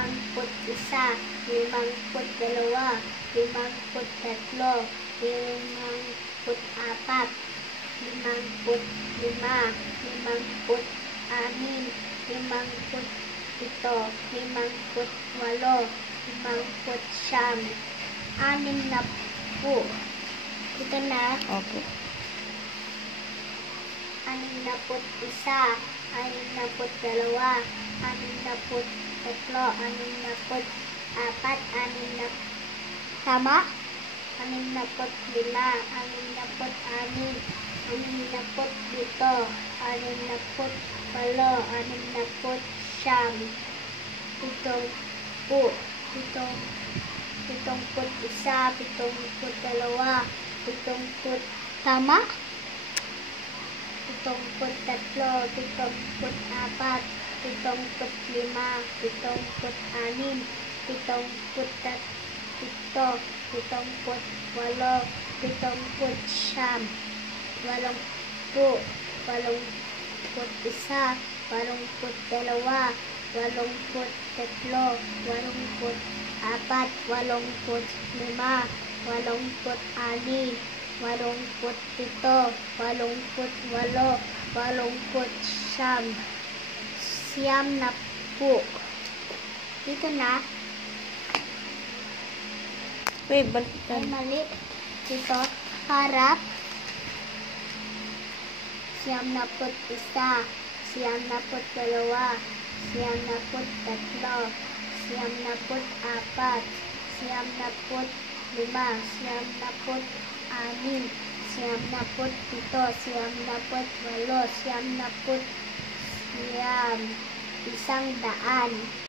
51, 52, 53, 54, 55, 56, 57, 58, 59, 60. Ito na. Okay. 61, 62, 63, 64, tama? 65, 66, 67, 68, 69, 70, 71, 72, 70, tama? 73, 74, 75, 76, 77, 78, 79, 80, 81, 82, 83, 84, 85, 86, 87, 88, 89, siyam na po. Dito na. Wait, balik Ay, ka. mali. Dito, harap. Siyam na po isa. Siyam na po dalawa. Siyam na po tatlo. Siyam na po apat. Siyam na po lima. Siyam na po anim. Siyam na po pito. Siyam na po walo. Siyam na po siyam. 100.